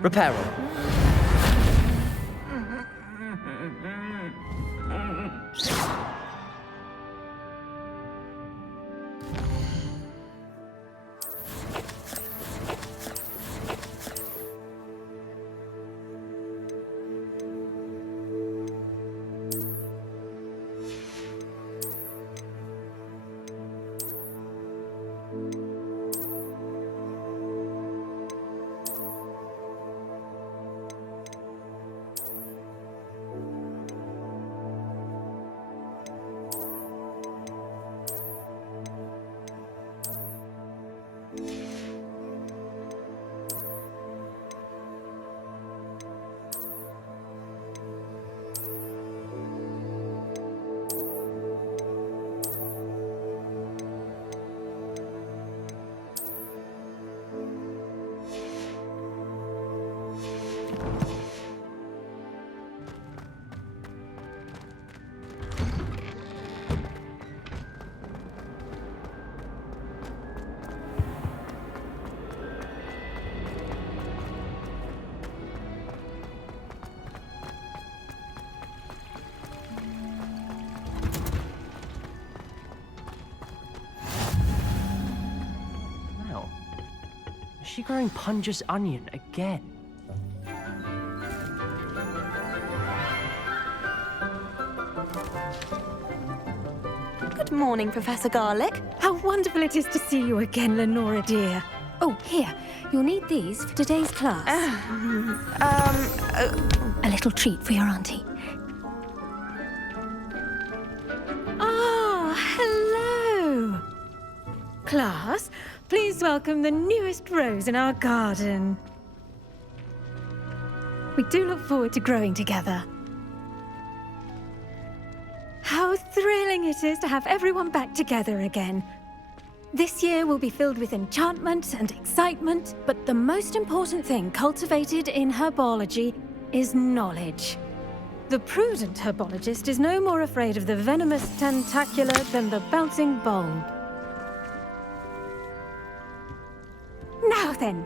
Reparo. Is she growing Punja's onion again? Good morning, Professor Garlic. How wonderful it is to see you again, Lenora dear. Oh, here, you'll need these for today's class. A little treat for your auntie. Ah, hello. Class, please welcome the newest rose in our garden. We do look forward to growing together. How thrilling it is to have everyone back together again. This year will be filled with enchantment and excitement, but the most important thing cultivated in herbology is knowledge. The prudent herbologist is no more afraid of the venomous tentacula than the bouncing bulb. Now then,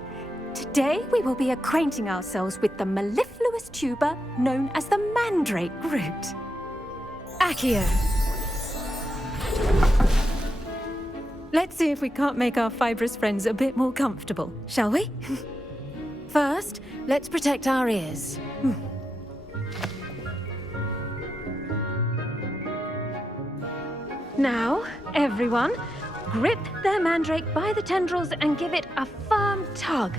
today we will be acquainting ourselves with the mellifluous tuber known as the mandrake root. Accio. Let's see if we can't make our fibrous friends a bit more comfortable, shall we? First, let's protect our ears. Now, everyone, grip their mandrake by the tendrils and give it a firm tug.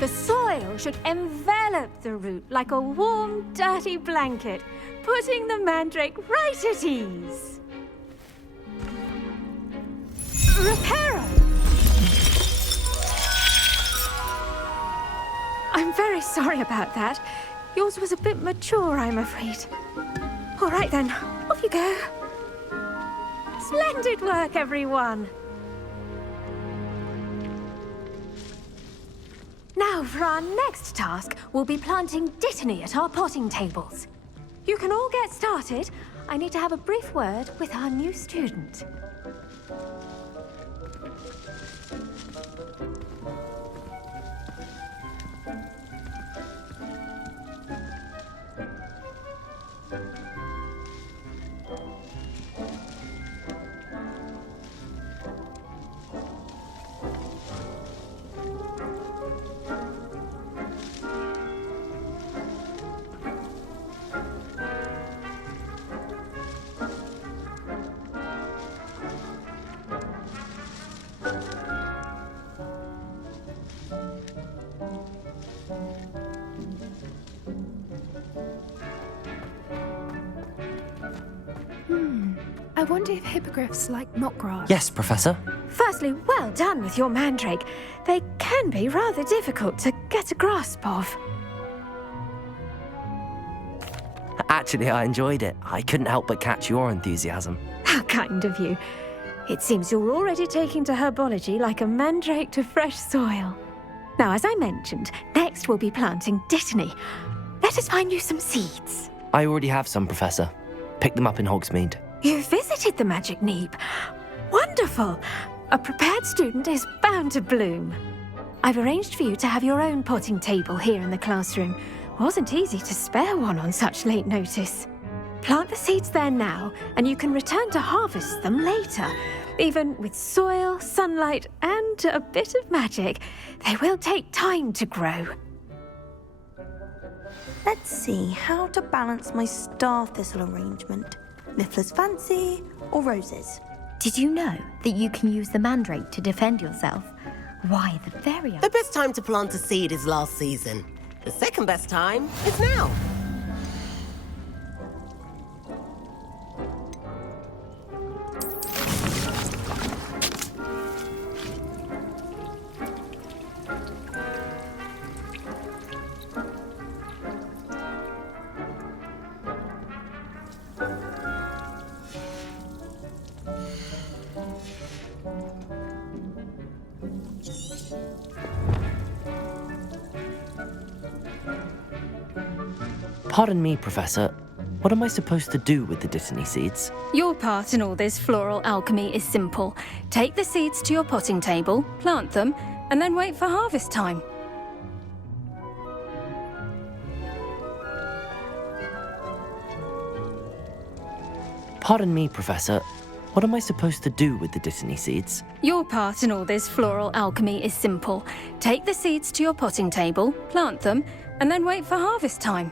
The soil should envelop the root like a warm, dirty blanket, putting the mandrake right at ease. Reparo! I'm very sorry about that. Yours was a bit mature, I'm afraid. All right then, off you go. Splendid work, everyone. Now, for our next task, we'll be planting Dittany at our potting tables. You can all get started. I need to have a brief word with our new student. I wonder if hippogriffs like knotgrass. Yes, Professor. Firstly, well done with your mandrake. They can be rather difficult to get a grasp of. Actually, I enjoyed it. I couldn't help but catch your enthusiasm. How kind of you. It seems you're already taking to herbology like a mandrake to fresh soil. Now, as I mentioned, next we'll be planting Dittany. Let us find you some seeds. I already have some, Professor. Picked them up in Hogsmeade. You visited the Magic Neep. Wonderful! A prepared student is bound to bloom. I've arranged for you to have your own potting table here in the classroom. Wasn't easy to spare one on such late notice. Plant the seeds there now, and you can return to harvest them later. Even with soil, sunlight, and a bit of magic, they will take time to grow. Let's see how to balance my star thistle arrangement. Niffler's fancy or roses? Did you know that you can use the mandrake to defend yourself? Why, the very... The best time to plant a seed is last season. The second best time is now. Pardon me, Professor. What am I supposed to do with the Dittany seeds? Your part in all this floral alchemy is simple. Take the seeds to your potting table, plant them, and then wait for harvest time. Pardon me, Professor. What am I supposed to do with the Dittany seeds? Your part in all this floral alchemy is simple. Take the seeds to your potting table, plant them, and then wait for harvest time.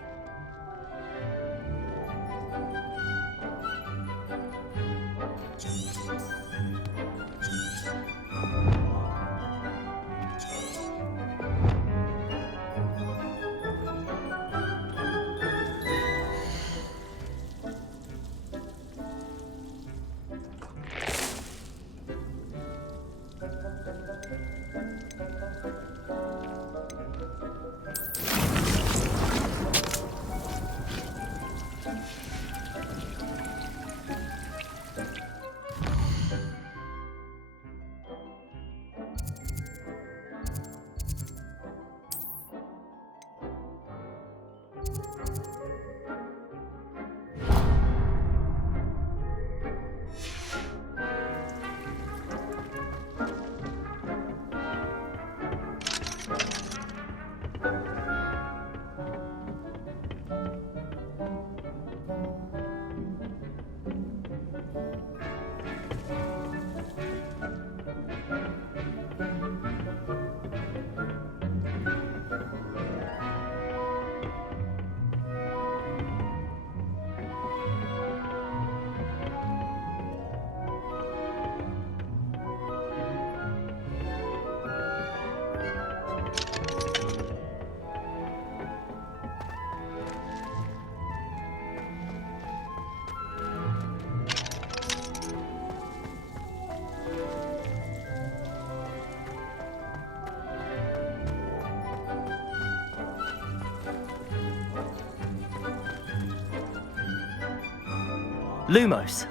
Lumos.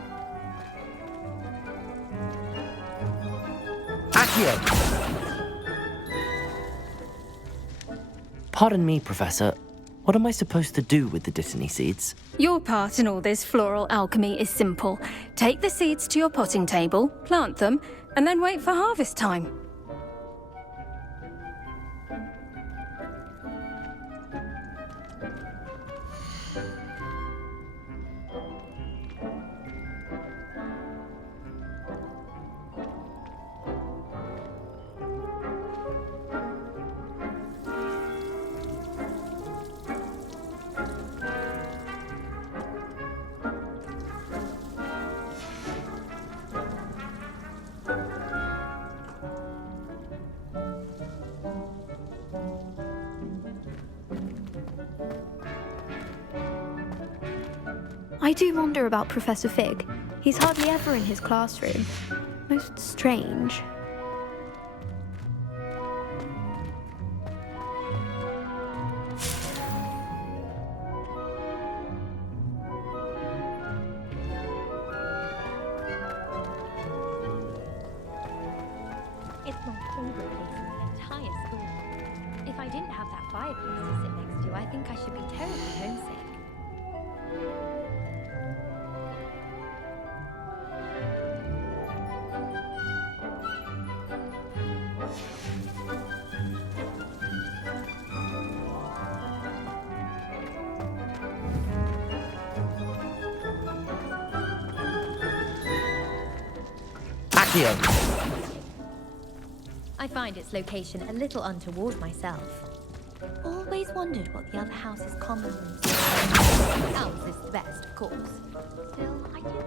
Accio. Pardon me, Professor. What am I supposed to do with the Dittany seeds? Your part in all this floral alchemy is simple. Take the seeds to your potting table, plant them, and then wait for harvest time. I do wonder about Professor Fig. He's hardly ever in his classroom. Most strange. It's my favorite place in the entire school. If I didn't have that fireplace to sit next to, I think I should be terribly homesick. Accio! I find its location a little untoward myself. Always wondered what the other house's common rooms were. Ours is the best, of course. Still, I do wonder.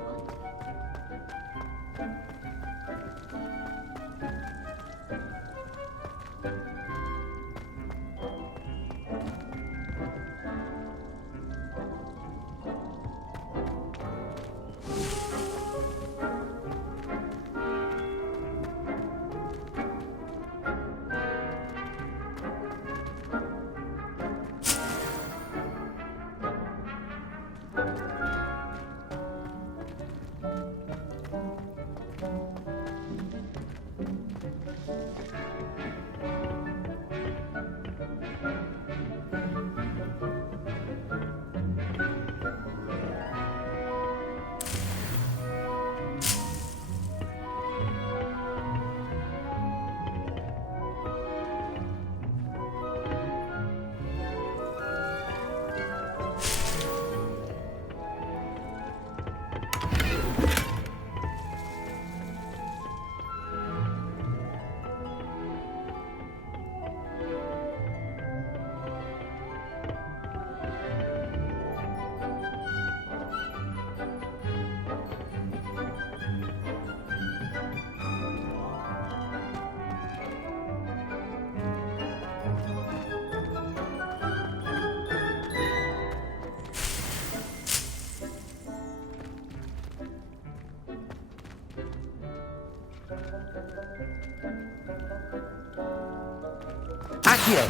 Accio!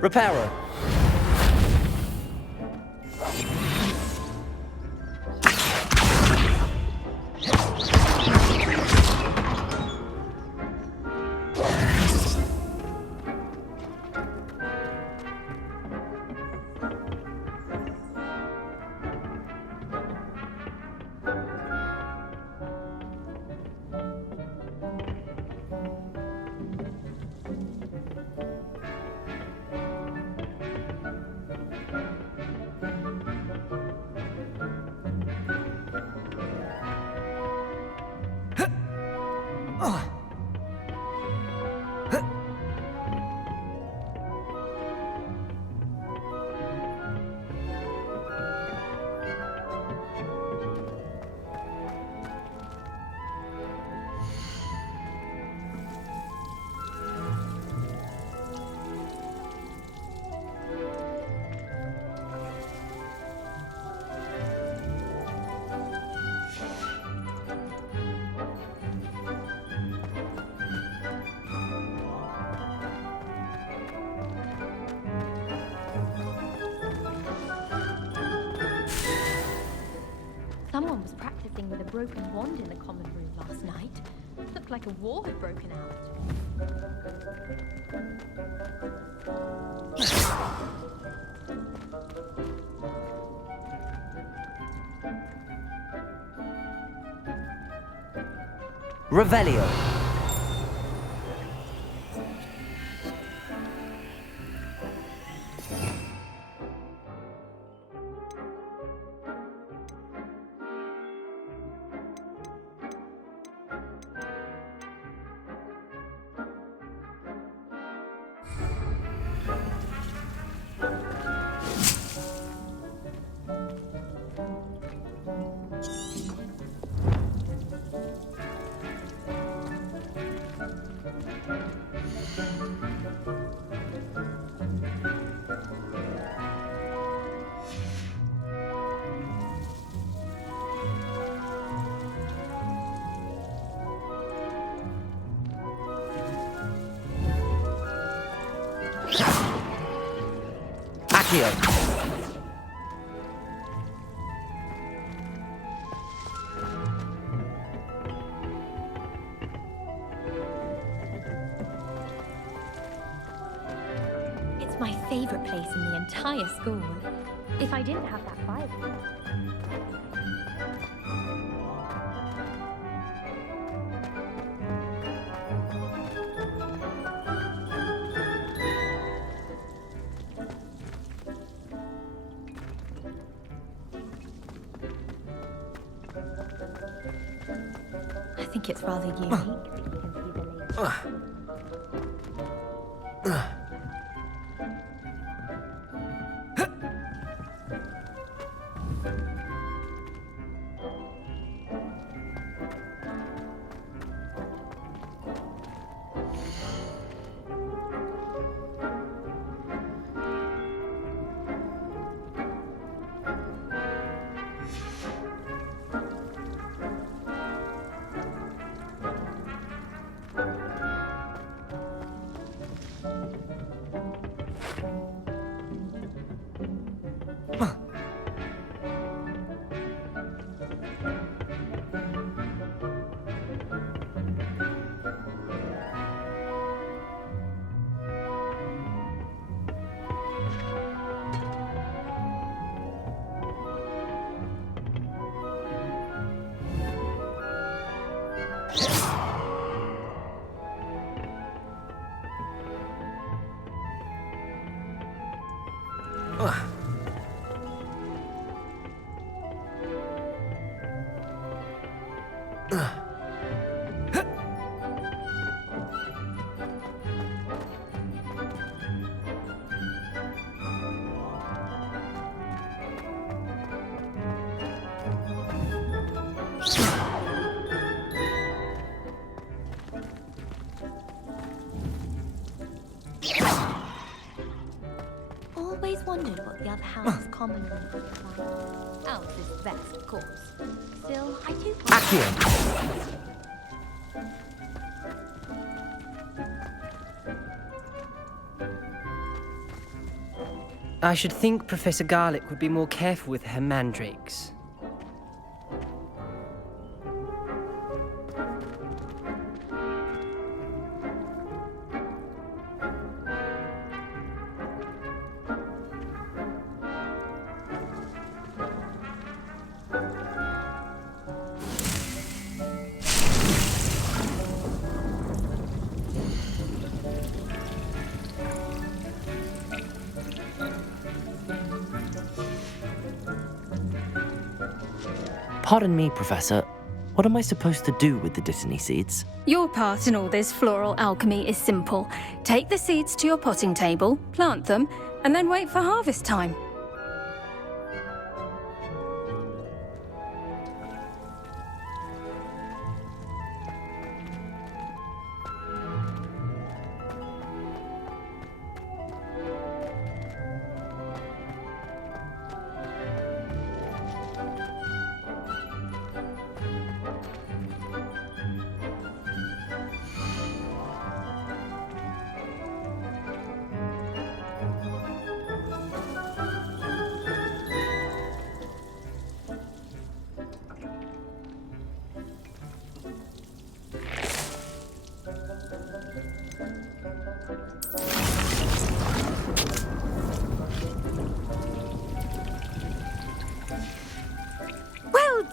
Reparo! Someone was practicing with a broken wand in the common room last night. Looked like a war had broken out. Revelio! Accio. It's my favorite place in the entire school. If I didn't have that fire. I think it's rather unique that you can see the lake. Always wondered what the other house's common room would look like. Ours is the best, of course. Still, I do. Accio. I should think Professor Garlick would be more careful with her mandrakes. Pardon me, Professor. What am I supposed to do with the Dittany seeds? Your part in all this floral alchemy is simple. Take the seeds to your potting table, plant them, and then wait for harvest time.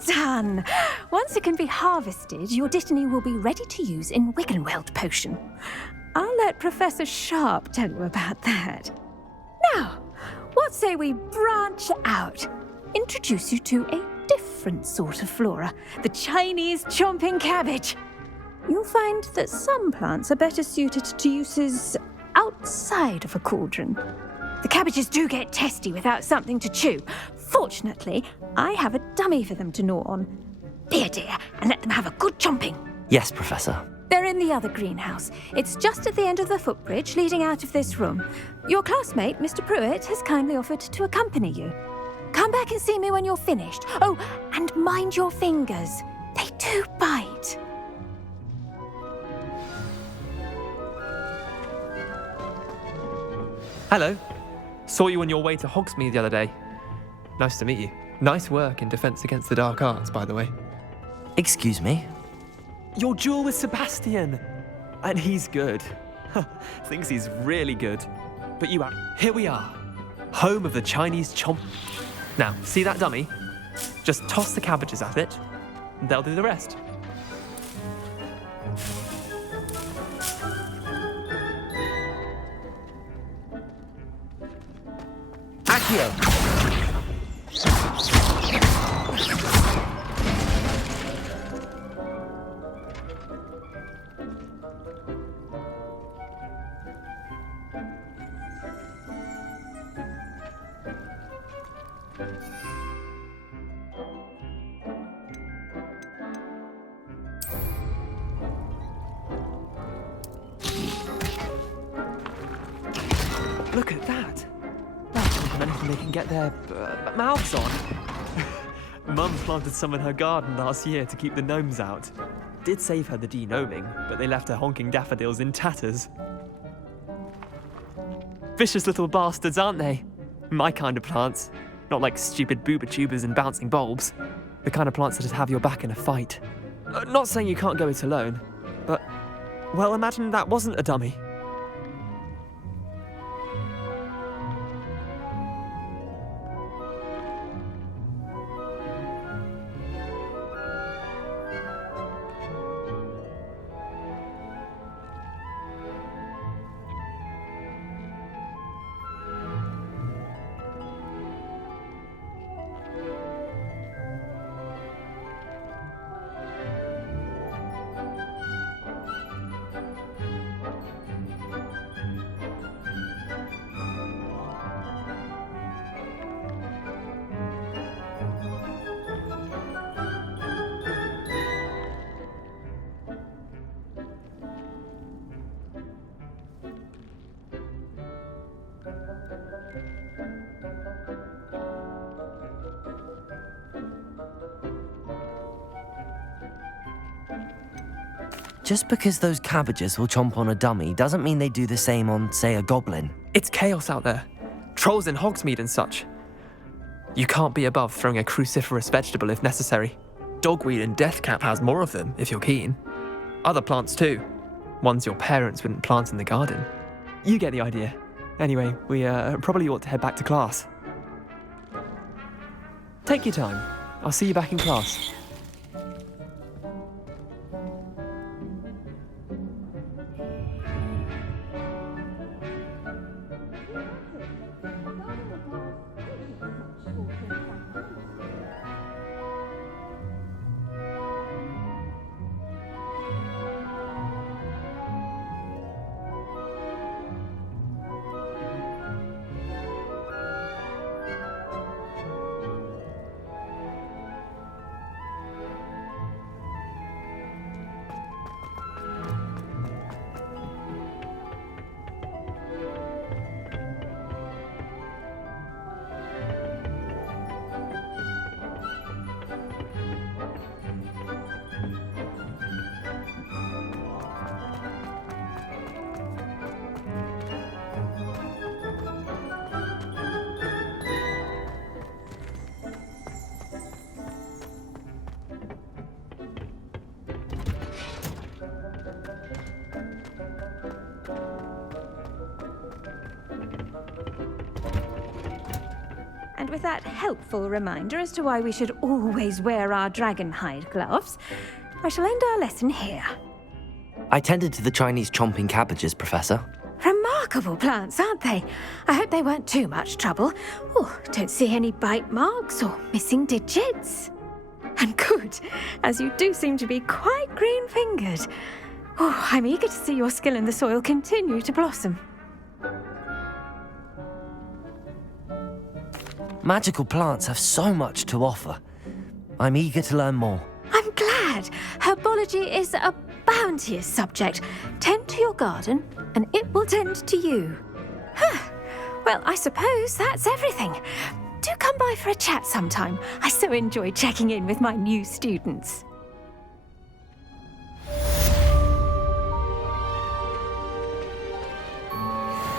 Done! Once it can be harvested, your Dittany will be ready to use in Wiggenweld potion. I'll let Professor Sharp tell you about that. Now, what say we branch out? Introduce you to a different sort of flora, the Chinese chomping cabbage. You'll find that some plants are better suited to uses outside of a cauldron. The cabbages do get testy without something to chew. Fortunately, I have a dummy for them to gnaw on. Be a dear and let them have a good chomping. Yes, Professor. They're in the other greenhouse. It's just at the end of the footbridge leading out of this room. Your classmate, Mr. Pruitt, has kindly offered to accompany you. Come back and see me when you're finished. Oh, and mind your fingers. They do bite. Hello. Saw you on your way to Hogsmeade the other day. Nice to meet you. Nice work in Defense Against the Dark Arts, by the way. Excuse me? Your duel with Sebastian! And he's good. Thinks he's really good. But here we are. Home of the Chinese chomp. Now, see that dummy? Just toss the cabbages at it, and they'll do the rest. Accio! Look at that! That's not anything they can get their mouths on. Mum planted some in her garden last year to keep the gnomes out. Did save her the de-gnoming, but they left her honking daffodils in tatters. Vicious little bastards, aren't they? My kind of plants. Not like stupid booba tubers and bouncing bulbs. The kind of plants that'd have your back in a fight. Not saying you can't go it alone, but, well, imagine that wasn't a dummy. Just because those cabbages will chomp on a dummy doesn't mean they do the same on, say, a goblin. It's chaos out there. Trolls in Hogsmeade and such. You can't be above throwing a cruciferous vegetable if necessary. Dogweed and deathcap has more of them, if you're keen. Other plants too. Ones your parents wouldn't plant in the garden. You get the idea. Anyway, we probably ought to head back to class. Take your time. I'll see you back in class. And with that helpful reminder as to why we should always wear our dragon hide gloves, I shall end our lesson here. I tended to the Chinese chomping cabbages, Professor. Remarkable plants, aren't they? I hope they weren't too much trouble. Oh, don't see any bite marks or missing digits. And good, as you do seem to be quite green-fingered. Oh, I'm eager to see your skill in the soil continue to blossom. Magical plants have so much to offer. I'm eager to learn more. I'm glad. Herbology is a bounteous subject. Tend to your garden, and it will tend to you. Well, I suppose that's everything. Do come by for a chat sometime. I so enjoy checking in with my new students.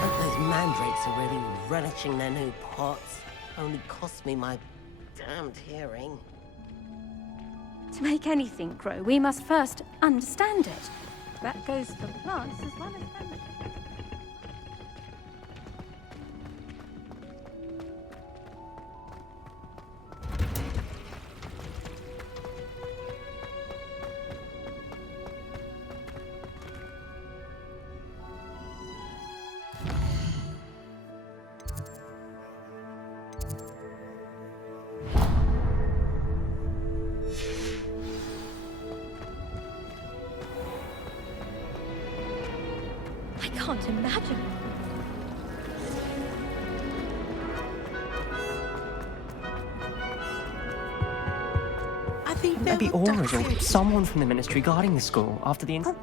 Hope those mandrakes grandkids are really relishing their new pots. Only cost me my damned hearing. To make anything grow, we must first understand it. That goes for plants as well as animals. I can't imagine. I think Maybe Aura or someone from the ministry guarding the school after the incident.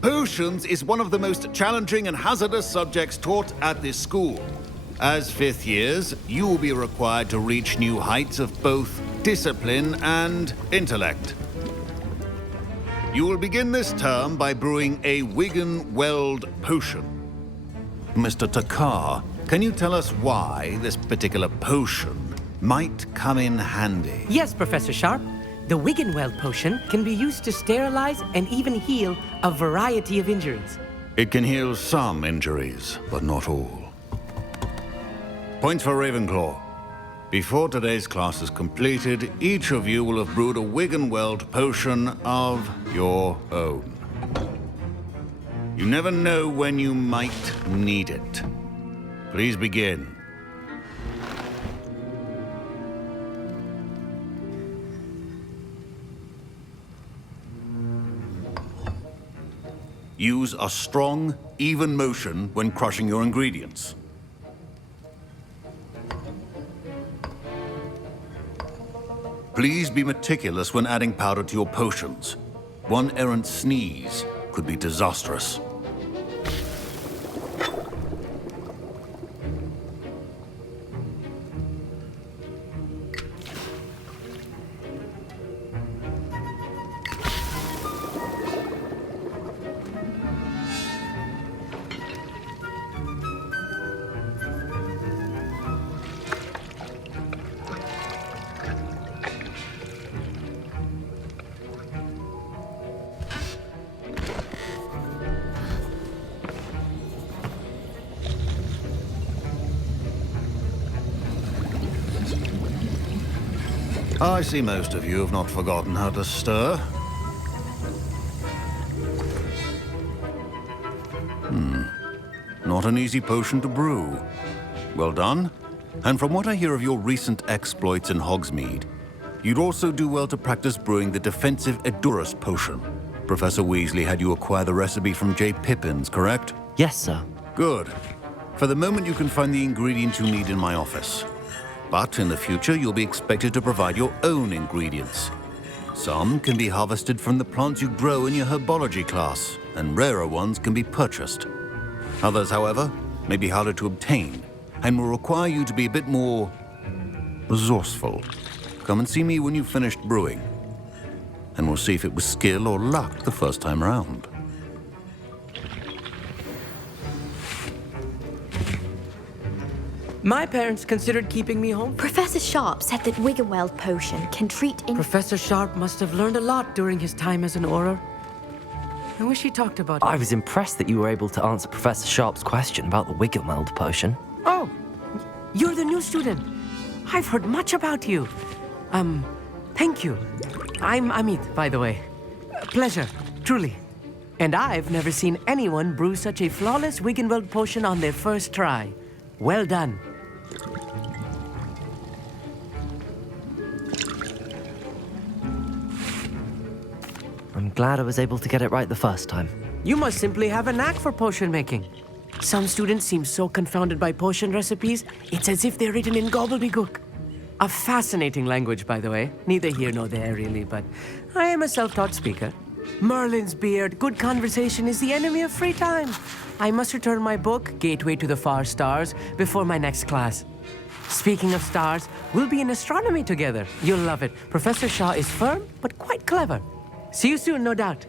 Potions is one of the most challenging and hazardous subjects taught at this school. As fifth years, you will be required to reach new heights of both discipline and intellect. You will begin this term by brewing a Wigan-Weld potion. Mr. Takar, can you tell us why this particular potion might come in handy? Yes, Professor Sharp. The Wiggenweld potion can be used to sterilize and even heal a variety of injuries. It can heal some injuries, but not all. Points for Ravenclaw. Before today's class is completed, each of you will have brewed a Wiggenweld potion of your own. You never know when you might need it. Please begin. Use a strong, even motion when crushing your ingredients. Please be meticulous when adding powder to your potions. One errant sneeze could be disastrous. I see most of you have not forgotten how to stir. Not an easy potion to brew. Well done. And from what I hear of your recent exploits in Hogsmeade, you'd also do well to practice brewing the defensive Edurus potion. Professor Weasley had you acquire the recipe from J. Pippins, correct? Yes, sir. Good. For the moment, you can find the ingredients you need in my office. But in the future, you'll be expected to provide your own ingredients. Some can be harvested from the plants you grow in your herbology class, and rarer ones can be purchased. Others, however, may be harder to obtain, and will require you to be a bit more resourceful. Come and see me when you've finished brewing, and we'll see if it was skill or luck the first time around. My parents considered keeping me home. Professor Sharp said that Wiggenweld potion can treat Professor Sharp must have learned a lot during his time as an Auror. I wish he talked about it. I was impressed that you were able to answer Professor Sharp's question about the Wiggenweld potion. Oh, you're the new student. I've heard much about you. Thank you. I'm Amit, by the way. Pleasure, truly. And I've never seen anyone brew such a flawless Wiggenweld potion on their first try. Well done. I'm glad I was able to get it right the first time. You must simply have a knack for potion making. Some students seem so confounded by potion recipes, it's as if they're written in gobbledygook. A fascinating language, by the way. Neither here nor there, really, but I am a self-taught speaker. Merlin's beard. Good conversation is the enemy of free time. I must return my book, Gateway to the Far Stars, before my next class. Speaking of stars, we'll be in astronomy together. You'll love it. Professor Shaw is firm, but quite clever. See you soon, no doubt.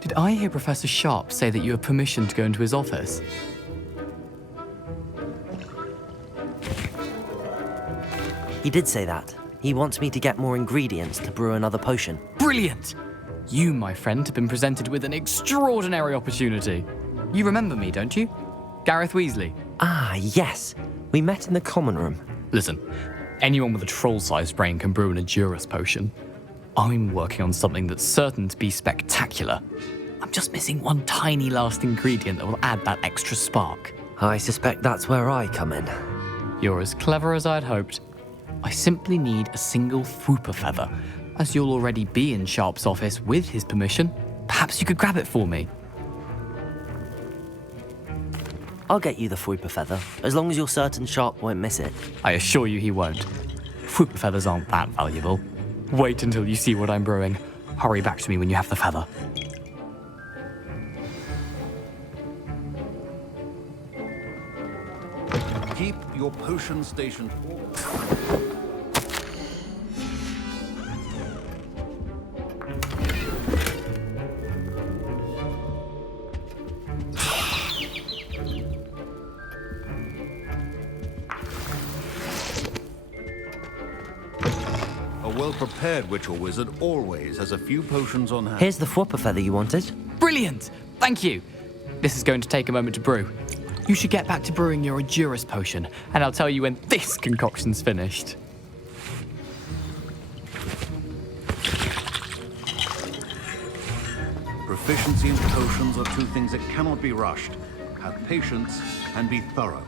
Did I hear Professor Sharp say that you have permission to go into his office? He did say that. He wants me to get more ingredients to brew another potion. Brilliant! You, my friend, have been presented with an extraordinary opportunity. You remember me, don't you? Gareth Weasley. Ah, yes. We met in the common room. Listen, anyone with a troll-sized brain can brew an Edurus potion. I'm working on something that's certain to be spectacular. I'm just missing one tiny last ingredient that will add that extra spark. I suspect that's where I come in. You're as clever as I'd hoped. I simply need a single Fwooper feather. As you'll already be in Sharp's office with his permission, perhaps you could grab it for me. I'll get you the Fwooper feather, as long as you're certain Sharp won't miss it. I assure you he won't. Fwooper feathers aren't that valuable. Wait until you see what I'm brewing. Hurry back to me when you have the feather. Keep your potion stationed. A well-prepared witch or wizard always has a few potions on hand. Here's the Fwooper feather you wanted. Brilliant! Thank you! This is going to take a moment to brew. You should get back to brewing your Edurus potion, and I'll tell you when this concoction's finished. Proficiency in potions are two things that cannot be rushed. Have patience and be thorough.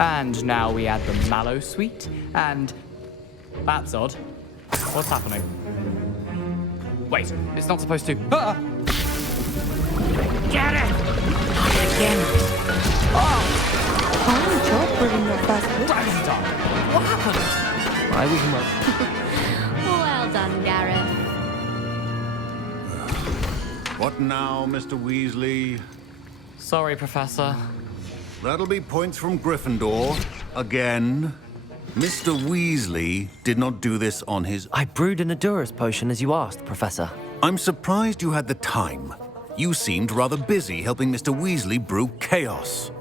And now we add the mallow sweet, and... That's odd. What's happening? Wait, it's not supposed to... Ah! Get it! Again! Oh! Fine job brewing your first witch. Dragon's done! What happened? I wish him well. Well done, Gareth. What now, Mr. Weasley? Sorry, Professor. That'll be points from Gryffindor. Again. Mr. Weasley did not do this on his... I brewed an Adurus potion as you asked, Professor. I'm surprised you had the time. You seemed rather busy helping Mr. Weasley brew chaos.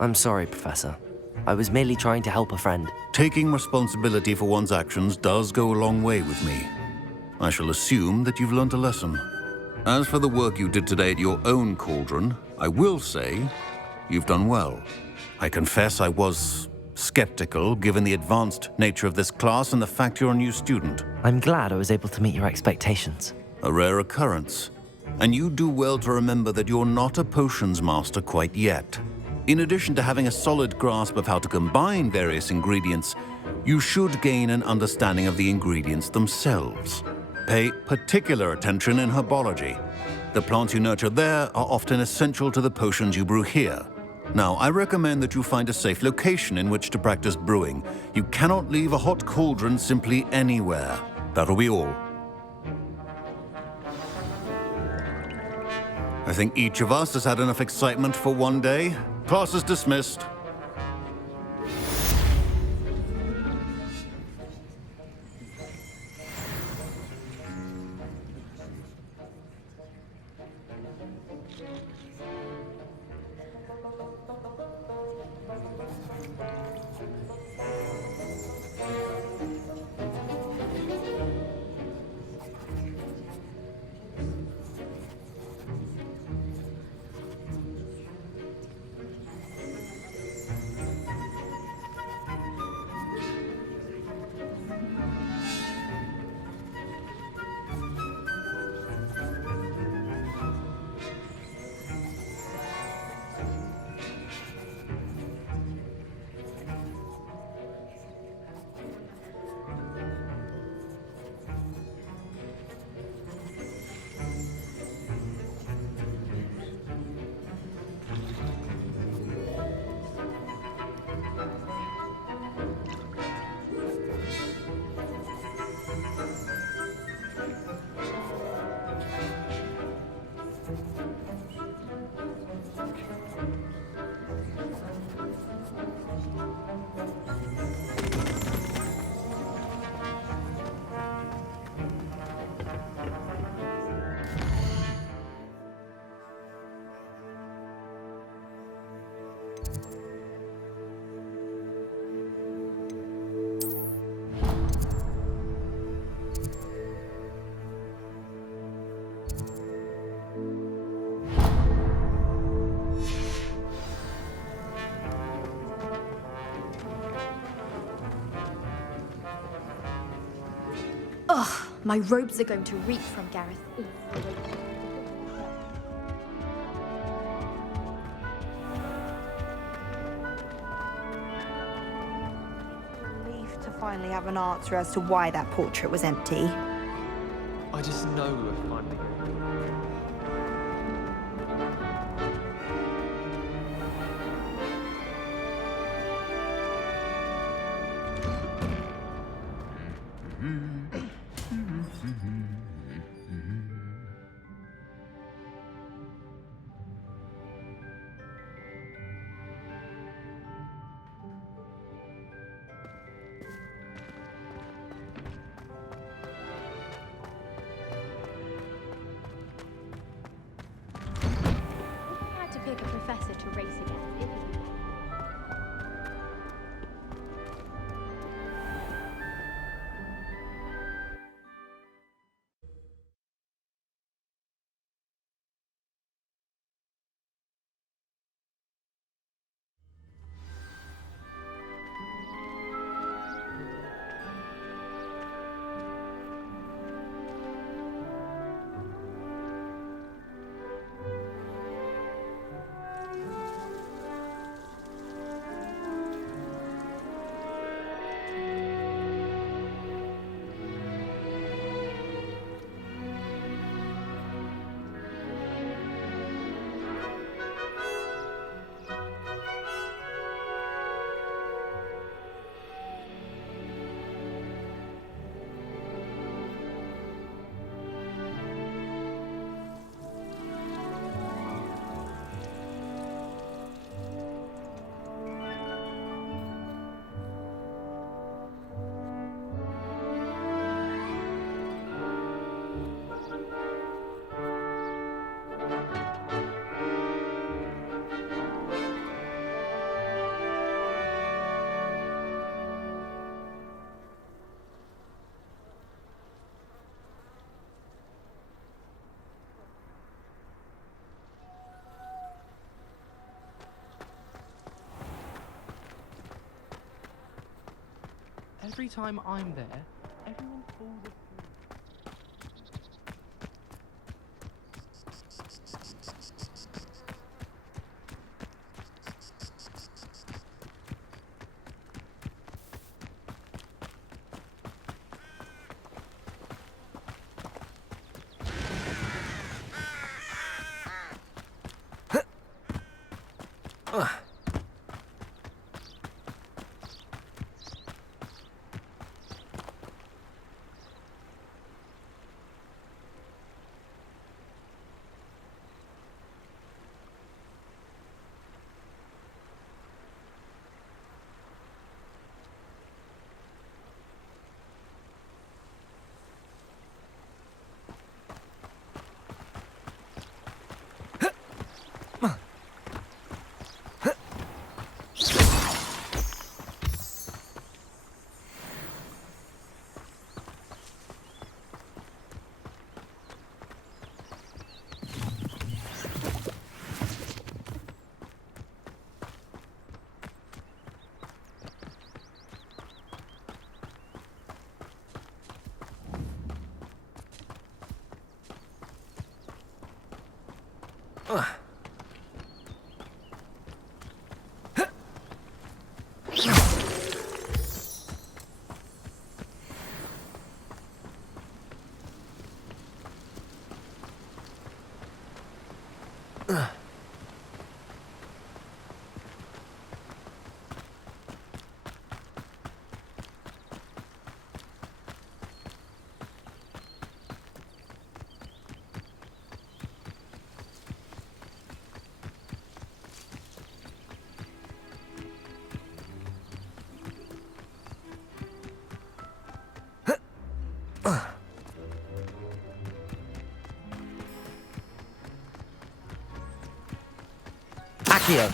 I'm sorry, Professor. I was merely trying to help a friend. Taking responsibility for one's actions does go a long way with me. I shall assume that you've learnt a lesson. As for the work you did today at your own cauldron, I will say you've done well. I confess I was skeptical, given the advanced nature of this class and the fact you're a new student. I'm glad I was able to meet your expectations. A rare occurrence. And you do well to remember that you're not a potions master quite yet. In addition to having a solid grasp of how to combine various ingredients, you should gain an understanding of the ingredients themselves. Pay particular attention in herbology. The plants you nurture there are often essential to the potions you brew here. Now, I recommend that you find a safe location in which to practice brewing. You cannot leave a hot cauldron simply anywhere. That'll be all. I think each of us has had enough excitement for one day. Class is dismissed. Ugh, my robes are going to reek from Gareth. Relief to finally have an answer as to why that portrait was empty. I just know we're finally going to... Pick a professor to race against. Every time I'm there, everyone falls asleep. Accio.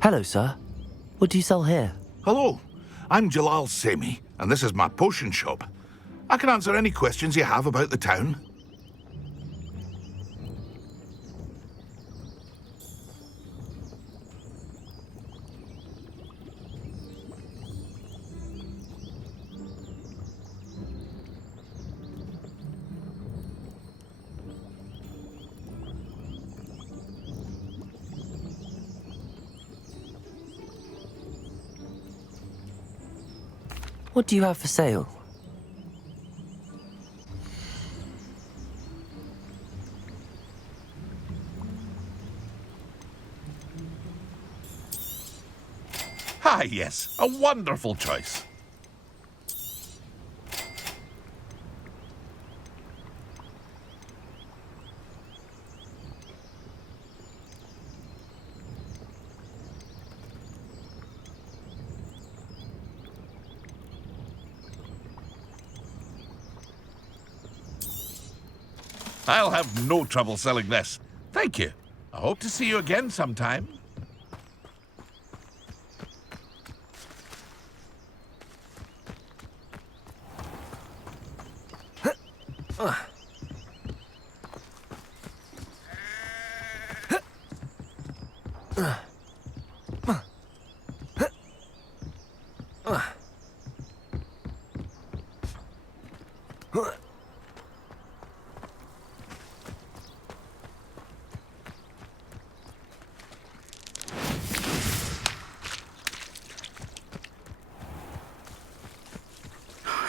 Hello, sir. What do you sell here? Hello, I'm Jalal Semi, and this is my potion shop. I can answer any questions you have about the town. What do you have for sale? Ah, yes, a wonderful choice. I'll have no trouble selling this. Thank you. I hope to see you again sometime.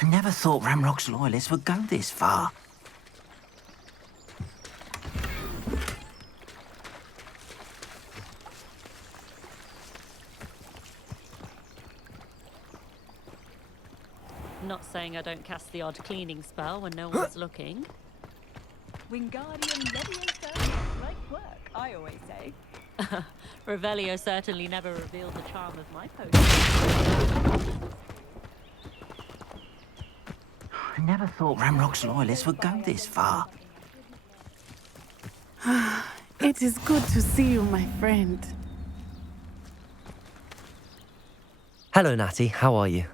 I never thought Ramrock's loyalists would go this far. Not saying I don't cast the odd cleaning spell when no one's looking. Wingardium Leviosa, great work, I always say. Revelio certainly never revealed the charm of my potion. I never thought Ramrock's loyalists would go this far. It is good to see you, my friend. Hello, Natty. How are you?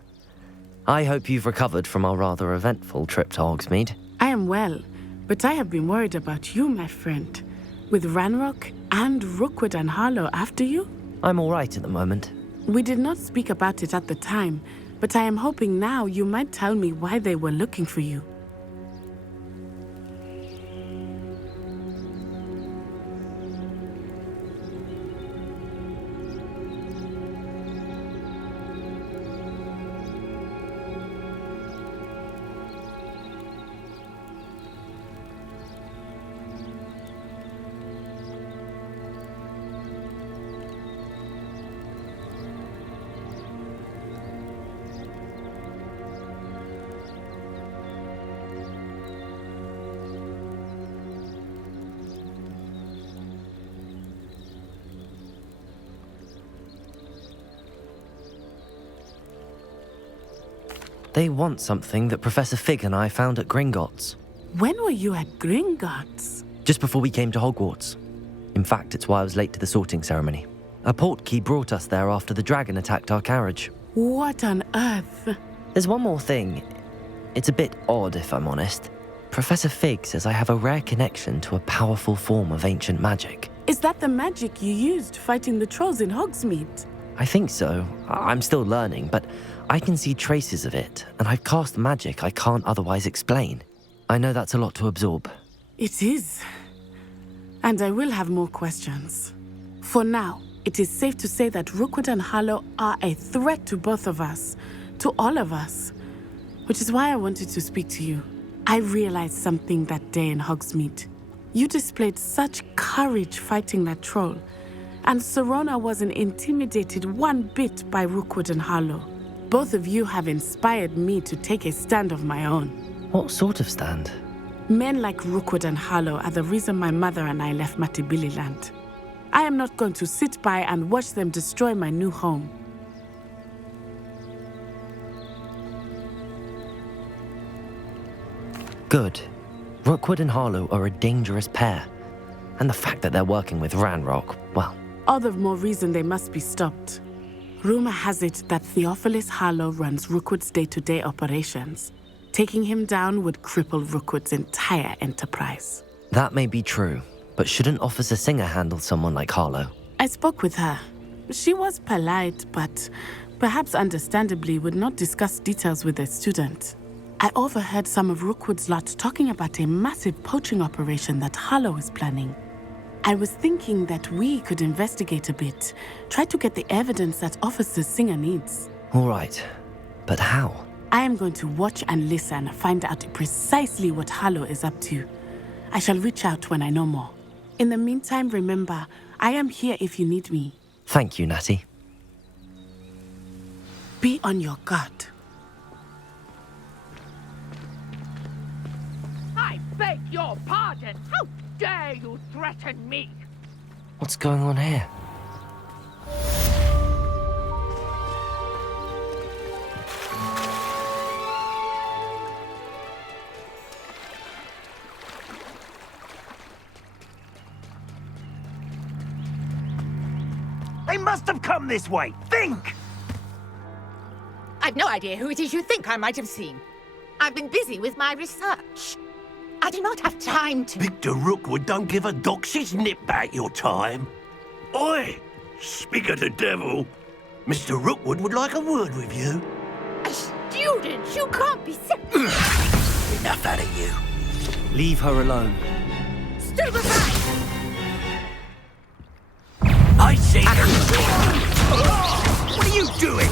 I hope you've recovered from our rather eventful trip to Hogsmeade. I am well, but I have been worried about you, my friend. With Ranrock and Rookwood and Harlow after you? I'm all right at the moment. We did not speak about it at the time, but I am hoping now you might tell me why they were looking for you. They want something that Professor Fig and I found at Gringotts. When were you at Gringotts? Just before we came to Hogwarts. In fact, it's why I was late to the sorting ceremony. A portkey brought us there after the dragon attacked our carriage. What on earth? There's one more thing. It's a bit odd, if I'm honest. Professor Fig says I have a rare connection to a powerful form of ancient magic. Is that the magic you used fighting the trolls in Hogsmeade? I think so. I'm still learning, but I can see traces of it, and I've cast magic I can't otherwise explain. I know that's a lot to absorb. It is. And I will have more questions. For now, it is safe to say that Rookwood and Harlow are a threat to both of us, to all of us. Which is why I wanted to speak to you. I realized something that day in Hogsmeade. You displayed such courage fighting that troll, and Serona wasn't intimidated one bit by Rookwood and Harlow. Both of you have inspired me to take a stand of my own. What sort of stand? Men like Rookwood and Harlow are the reason my mother and I left Matibili land. I am not going to sit by and watch them destroy my new home. Good. Rookwood and Harlow are a dangerous pair. And the fact that they're working with Ranrock, well... All the more reason they must be stopped. Rumor has it that Theophilus Harlow runs Rookwood's day-to-day operations. Taking him down would cripple Rookwood's entire enterprise. That may be true, but shouldn't Officer Singer handle someone like Harlow? I spoke with her. She was polite, but perhaps understandably would not discuss details with a student. I overheard some of Rookwood's lot talking about a massive poaching operation that Harlow is planning. I was thinking that we could investigate a bit, try to get the evidence that Officer Singer needs. All right, but how? I am going to watch and listen, find out precisely what Harlow is up to. I shall reach out when I know more. In the meantime, remember, I am here if you need me. Thank you, Natty. Be on your guard. I beg your pardon! How dare you threaten me? What's going on here? They must have come this way. Think! I've no idea who it is you think I might have seen. I've been busy with my research. I do not have time to... Victor Rookwood don't give a doxy's nip back your time. Oi! Speak of the devil. Mr. Rookwood would like a word with you. A student? You can't be sick. Enough out of you. Leave her alone. Stupid aside! I see you! What are you doing?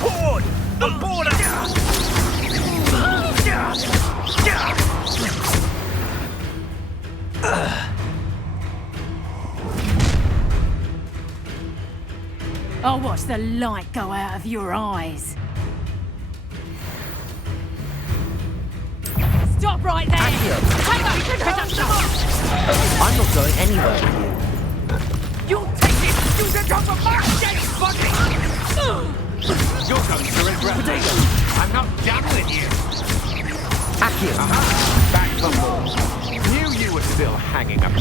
Board! The border! I'll watch the light go out of your eyes. Stop right there! Hang on, I'm not going anywhere with you. You'll take this student off of my dead body! You're going to regret Potato! I'm not done with you! Accio! Aha! Back for more! Knew you were still hanging about.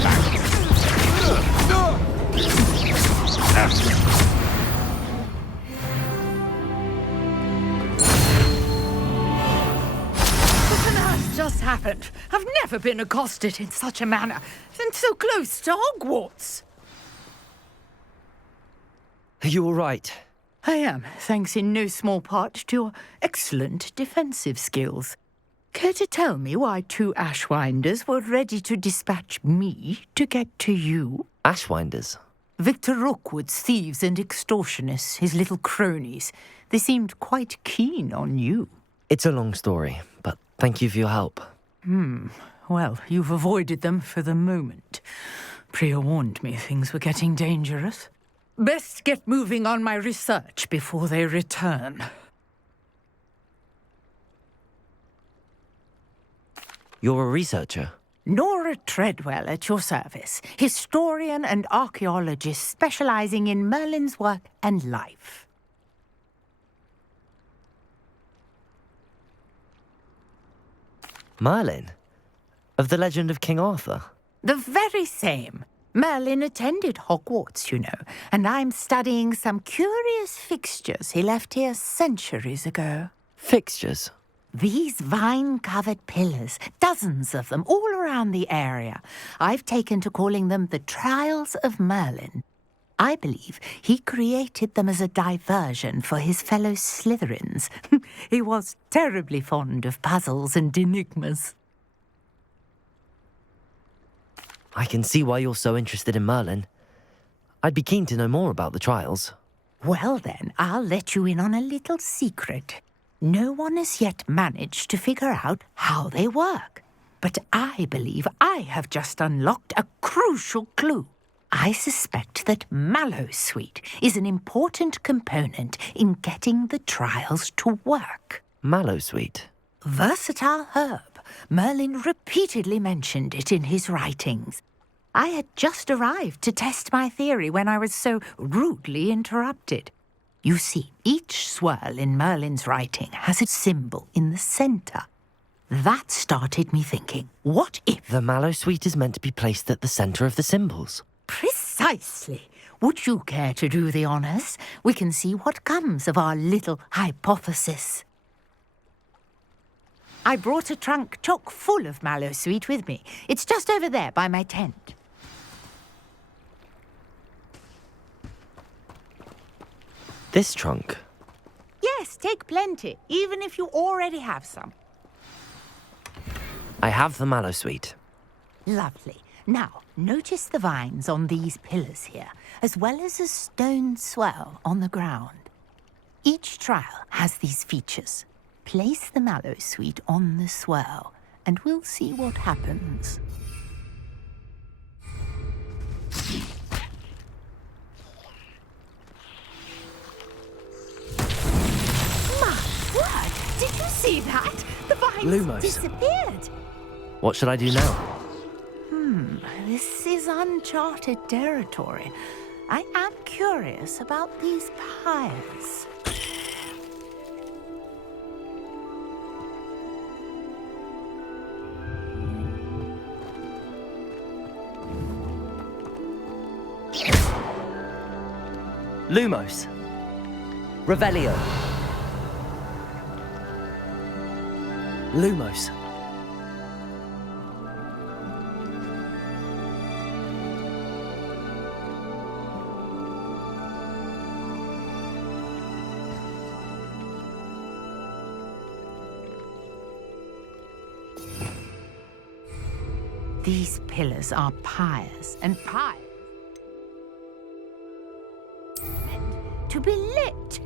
What on earth just happened? I've never been accosted in such a manner, and so close to Hogwarts. Are you all right? I am, thanks in no small part to your excellent defensive skills. Care to tell me why 2 Ashwinders were ready to dispatch me to get to you? Ashwinders? Victor Rookwood's thieves and extortionists, his little cronies. They seemed quite keen on you. It's a long story, but thank you for your help. Well, you've avoided them for the moment. Priya warned me things were getting dangerous. Best get moving on my research before they return. You're a researcher? Nora Treadwell at your service, historian and archaeologist specializing in Merlin's work and life. Merlin? Of the legend of King Arthur? The very same. Merlin attended Hogwarts, you know, and I'm studying some curious fixtures he left here centuries ago. Fixtures? These vine-covered pillars, dozens of them, all around the area. I've taken to calling them the Trials of Merlin. I believe he created them as a diversion for his fellow Slytherins. He was terribly fond of puzzles and enigmas. I can see why you're so interested in Merlin. I'd be keen to know more about the trials. Well then, I'll let you in on a little secret. No one has yet managed to figure out how they work. But I believe I have just unlocked a crucial clue. I suspect that Mallowsweet is an important component in getting the trials to work. Mallowsweet? Versatile herb. Merlin repeatedly mentioned it in his writings. I had just arrived to test my theory when I was so rudely interrupted. You see, each swirl in Merlin's writing has a symbol in the centre. That started me thinking, what if... The Mallowsweet is meant to be placed at the centre of the symbols. Precisely. Would you care to do the honours? We can see what comes of our little hypothesis. I brought a trunk chock full of Mallowsweet with me. It's just over there by my tent. This trunk? Yes, take plenty, even if you already have some. I have the Mallowsweet. Lovely. Now, notice the vines on these pillars here, as well as a stone swell on the ground. Each trial has these features. Place the Mallowsweet on the swell, and we'll see what happens. My word! Did you see that? The vines Lumos. disappeared. What should I do now? This is uncharted territory. I am curious about these pyres. Lumos. Revelio. Lumos. These pillars are pyres, and pyres meant to be lit.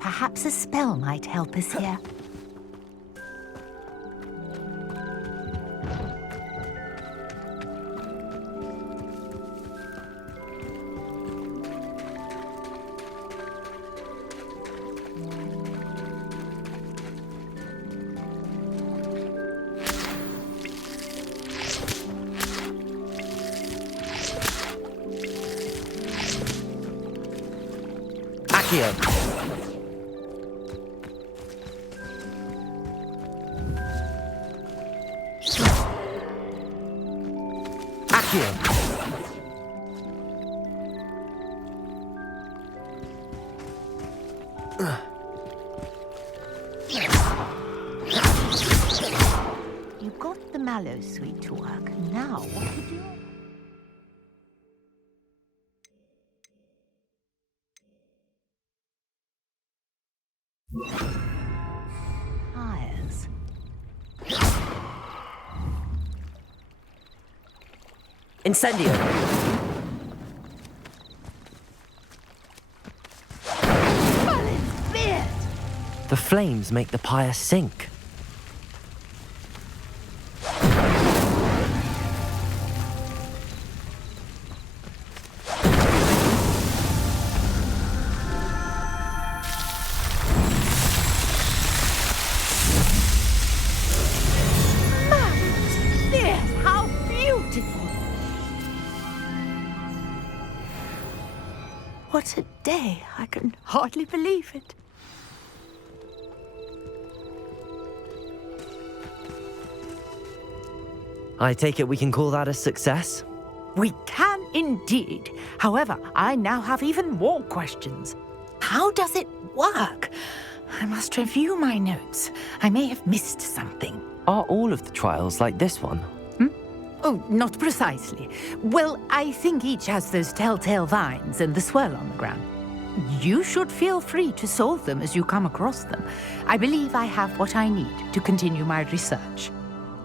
Perhaps a spell might help us here. Accio. Accio. You got the mallow sweet to work. Now, what would you... Fires. Incendio. The flames make the pyre sink. How beautiful! What a day! I can hardly believe it. I take it we can call that a success? We can indeed. However, I now have even more questions. How does it work? I must review my notes. I may have missed something. Are all of the trials like this one? Oh, not precisely. Well, I think each has those telltale vines and the swirl on the ground. You should feel free to solve them as you come across them. I believe I have what I need to continue my research.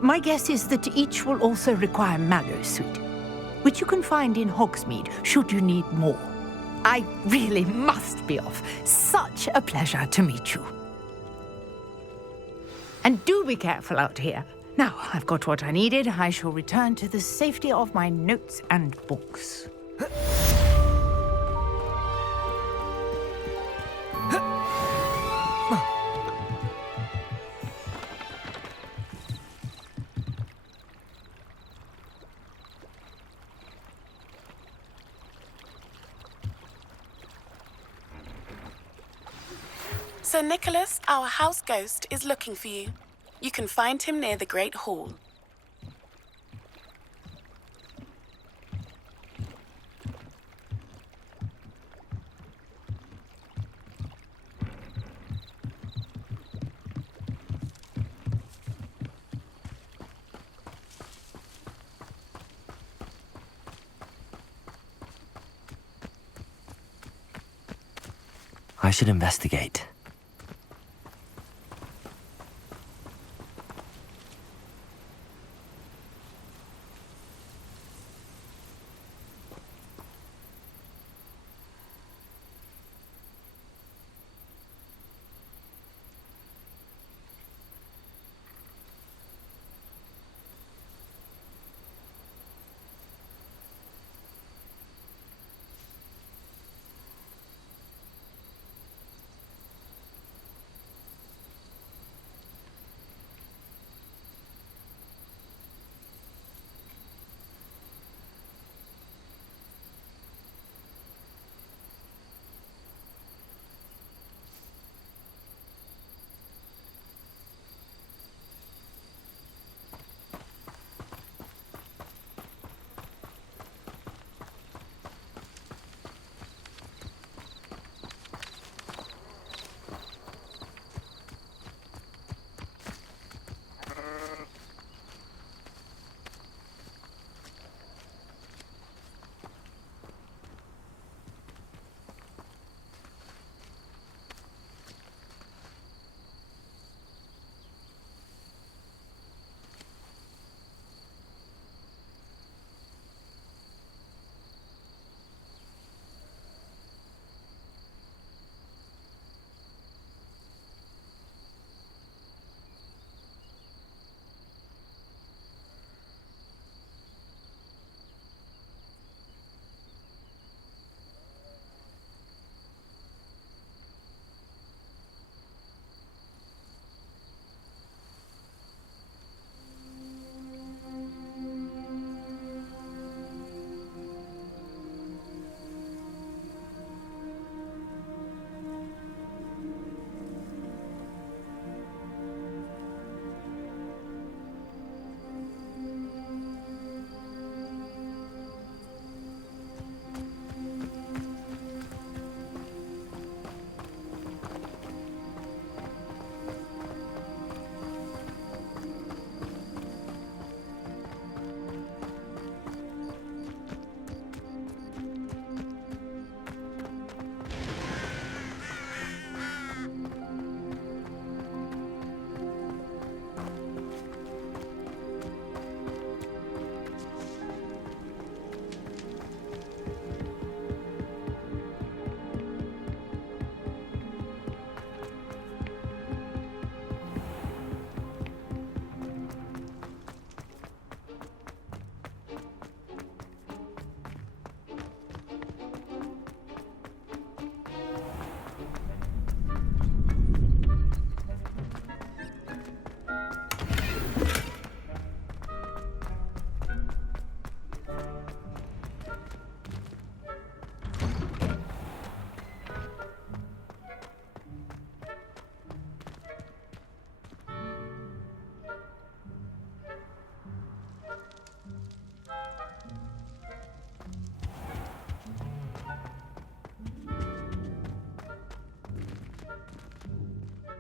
My guess is that each will also require mallow sweet, which you can find in Hogsmeade should you need more. I really must be off. Such a pleasure to meet you. And do be careful out here. Now, I've got what I needed. I shall return to the safety of my notes and books. Sir Nicholas, our house ghost, is looking for you. You can find him near the Great Hall. I should investigate.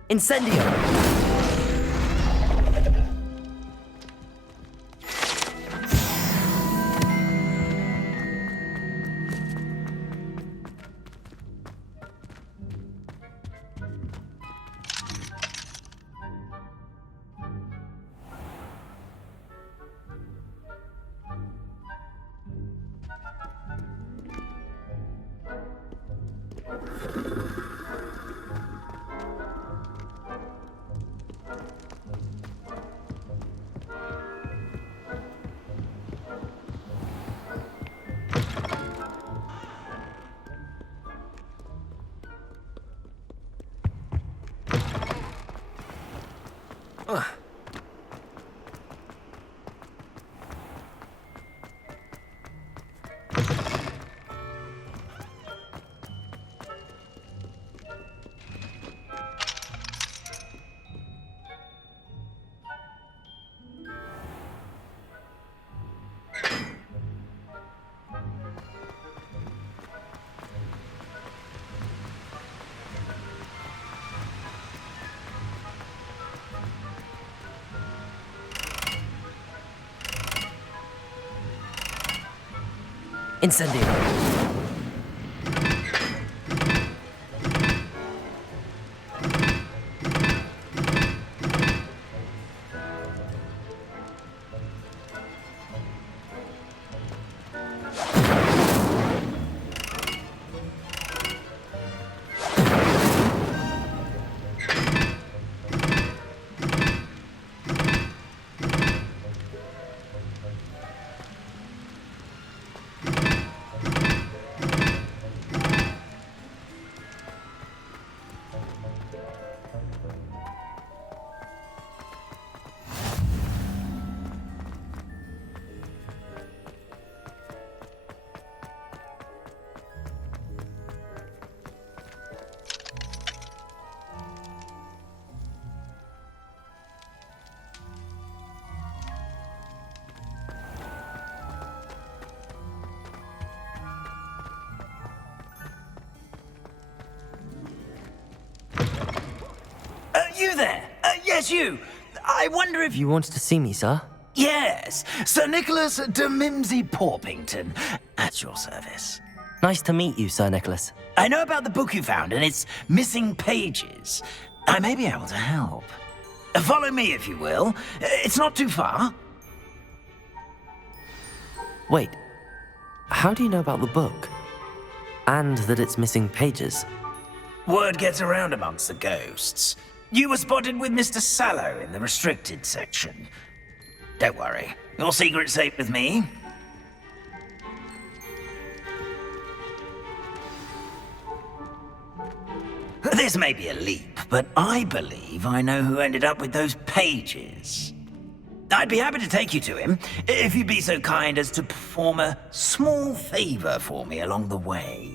Incendio! Incendio! You there? Yes, you. I wonder if You wanted to see me, sir? Yes, Sir Nicholas de Mimsy Porpington, at your service. Nice to meet you, Sir Nicholas. I know about the book you found and its missing pages. I may be able to help. Follow me, if you will. It's not too far. Wait, how do you know about the book? And that it's missing pages? Word gets around amongst the ghosts. You were spotted with Mr. Sallow in the restricted section. Don't worry, your secret's safe with me. This may be a leap, but I believe I know who ended up with those pages. I'd be happy to take you to him, if you'd be so kind as to perform a small favor for me along the way.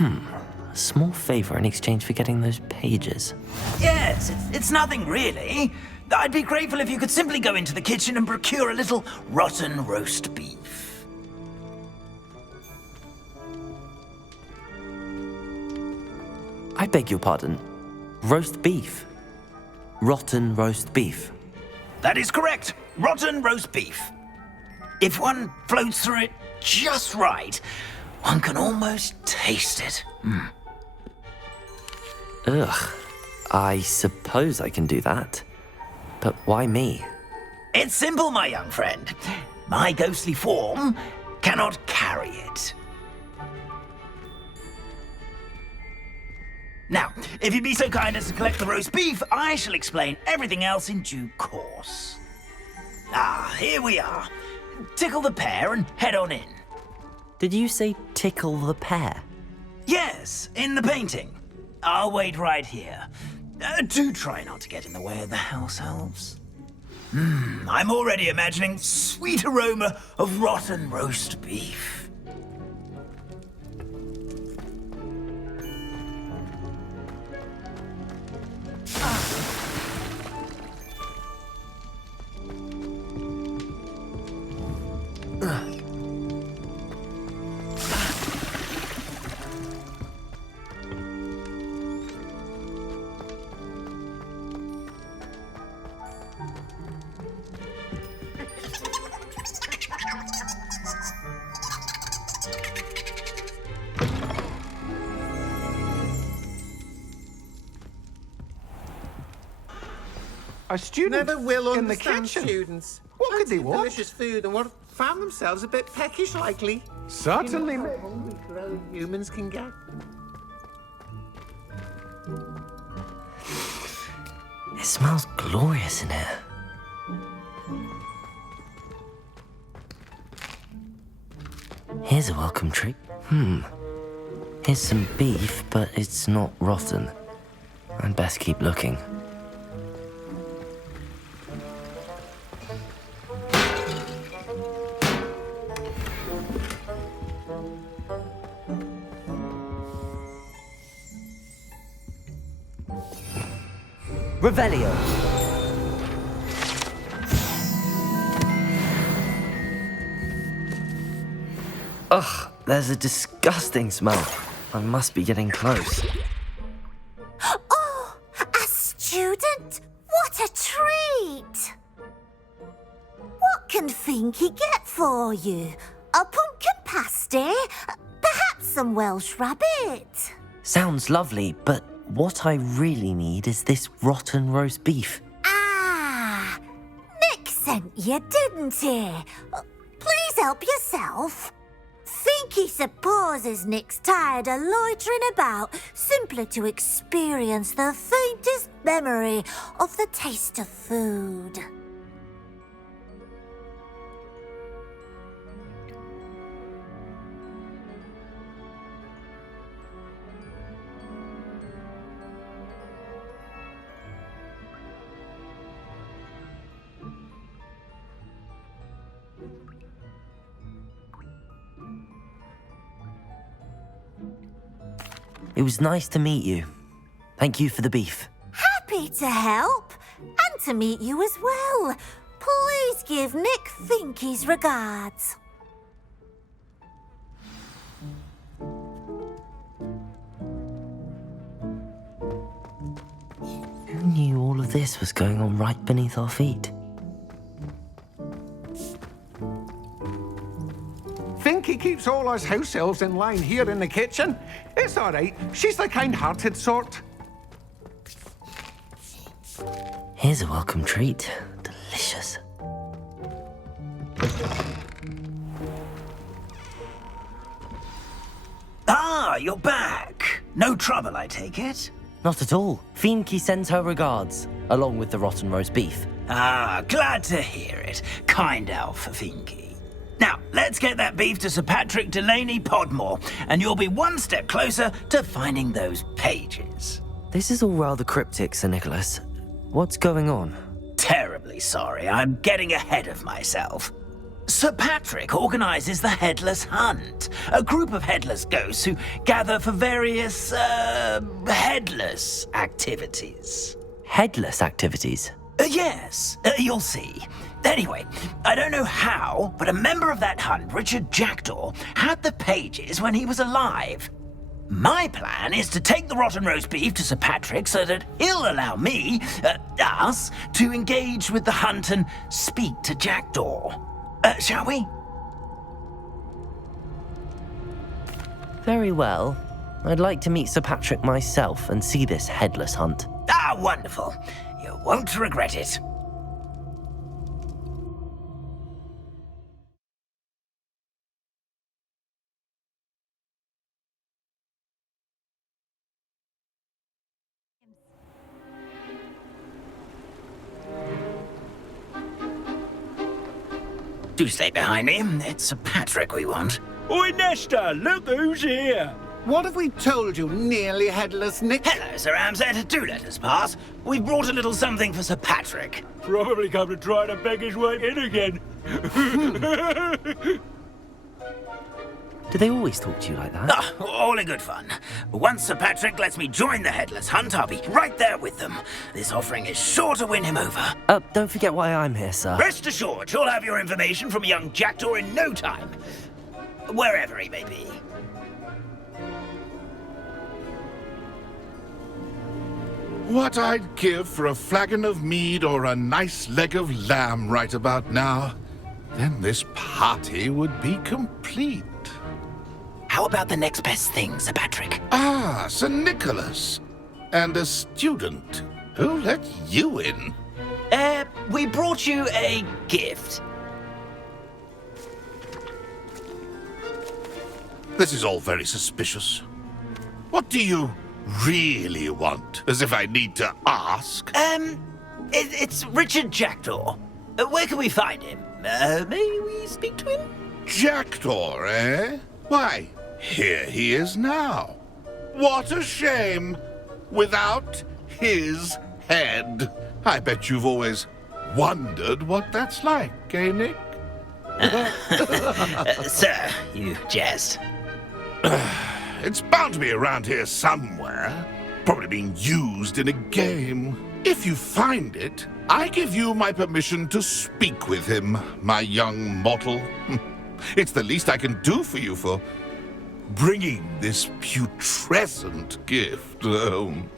A small favor in exchange for getting those pages. Yes, it's nothing really. I'd be grateful if you could simply go into the kitchen and procure a little rotten roast beef. I beg your pardon. Roast beef? Rotten roast beef? That is correct. Rotten roast beef. If one floats through it just right, one can almost taste it. Ugh. I suppose I can do that. But why me? It's simple, my young friend. My ghostly form cannot carry it. Now, if you'd be so kind as to collect the roast beef, I shall explain everything else in due course. Ah, here we are. Tickle the pear and head on in. Did you say tickle the pear? Yes, in the painting. I'll wait right here. Do try not to get in the way of the house elves. I'm already imagining sweet aroma of rotten roast beef. A student never will in the understand kitchen. students. What could they Plenty of want? Delicious food and what found themselves a bit peckish, likely. Certainly. You know how hungry grown humans can get. It smells glorious in here. Here's a welcome treat. Here's some beef, but it's not rotten. I'd best keep looking. Revelio. Ugh, there's a disgusting smell. I must be getting close. Oh, a student? What a treat! What can Finky get for you? A pumpkin pasty? Perhaps some Welsh rabbit? Sounds lovely, but what I really need is this rotten roast beef. Ah, Nick sent you, didn't he? Please help yourself. Finky supposes Nick's tired of loitering about simply to experience the faintest memory of the taste of food. It was nice to meet you. Thank you for the beef. Happy to help, and to meet you as well. Please give Nick Finky's regards. Who knew all of this was going on right beneath our feet? Finky keeps all us house elves in line here in the kitchen. It's all right. She's the kind-hearted sort. Here's a welcome treat. Delicious. Ah, you're back. No trouble, I take it? Not at all. Finky sends her regards, along with the rotten roast beef. Ah, glad to hear it. Kind elf, Finky. Now, let's get that beef to Sir Patrick Delaney Podmore, and you'll be one step closer to finding those pages. This is all rather cryptic, Sir Nicholas. What's going on? Terribly sorry, I'm getting ahead of myself. Sir Patrick organises the Headless Hunt, a group of headless ghosts who gather for various, headless activities. Headless activities? Yes, you'll see. Anyway, I don't know how, but a member of that hunt, Richard Jackdaw, had the pages when he was alive. My plan is to take the rotten roast beef to Sir Patrick so that he'll allow me, us, to engage with the hunt and speak to Jackdaw. Shall we? Very well. I'd like to meet Sir Patrick myself and see this headless hunt. Ah, wonderful. You won't regret it. Do stay behind me. It's Sir Patrick we want. Oi, Nesta, look who's here. What have we told you, nearly headless Nick? Hello, Sir Ramsed. Do let us pass. We've brought a little something for Sir Patrick. Probably come to try to beg his way in again. Do they always talk to you like that? Ah, all in good fun. Once Sir Patrick lets me join the Headless Hunt, I'll be right there with them. This offering is sure to win him over. Don't forget why I'm here, sir. Rest assured, you'll have your information from young Jackdaw in no time. Wherever he may be. What I'd give for a flagon of mead or a nice leg of lamb right about now. Then this party would be complete. How about the next best thing, Sir Patrick? Ah, Sir Nicholas. And a student. Who let you in? We brought you a gift. This is all very suspicious. What do you really want? As if I need to ask. It's Richard Jackdaw. Where can we find him? May we speak to him? Jackdaw, eh? Why, here he is now. What a shame. Without his head. I bet you've always wondered what that's like, eh, Nick? Sir, you jest. It's bound to be around here somewhere. Probably being used in a game. If you find it, I give you my permission to speak with him, my young mortal. It's the least I can do for you for bringing this putrescent gift home.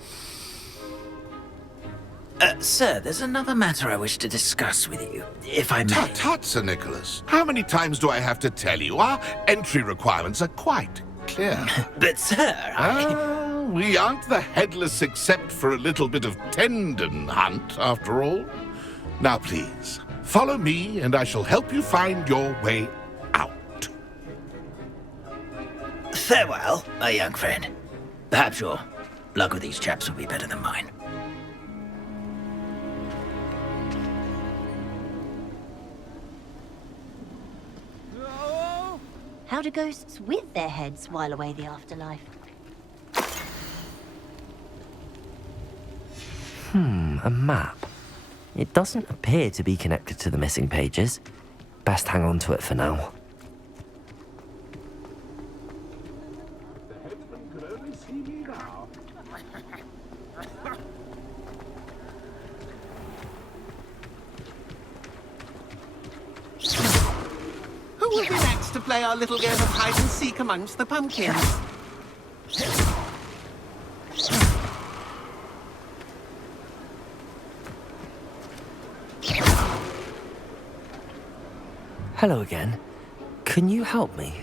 Sir, there's another matter I wish to discuss with you, if I may. Tut, tut, Sir Nicholas. How many times do I have to tell you? Our entry requirements are quite clear. But, sir, we aren't the headless except for a little bit of tendon hunt, after all. Now, please, follow me, and I shall help you find your way out. Farewell, my young friend. Perhaps your luck with these chaps will be better than mine. How do ghosts with their heads while away the afterlife? A map. It doesn't appear to be connected to the missing pages. Best hang on to it for now. Who will be next to play our little game of hide and seek amongst the pumpkins? Hello again. Can you help me?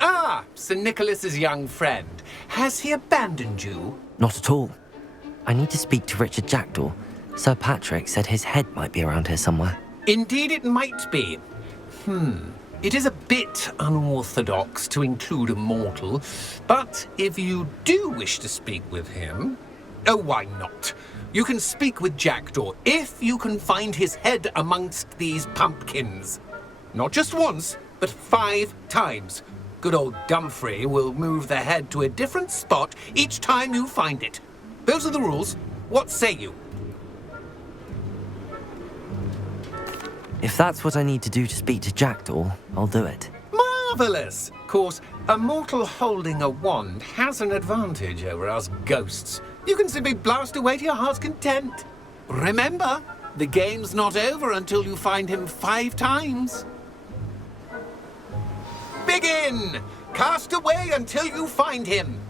Ah, Sir Nicholas's young friend. Has he abandoned you? Not at all. I need to speak to Richard Jackdaw. Sir Patrick said his head might be around here somewhere. Indeed it might be. It is a bit unorthodox to include a mortal, but if you do wish to speak with him, oh, why not? You can speak with Jackdaw if you can find his head amongst these pumpkins. Not just once, but 5 times. Good old Dumfrey will move the head to a different spot each time you find it. Those are the rules. What say you? If that's what I need to do to speak to Jackdaw, I'll do it. Marvellous! Of course, a mortal holding a wand has an advantage over us ghosts. You can simply blast away to your heart's content. Remember, the game's not over until you find him 5 times. Begin! Cast away until you find him.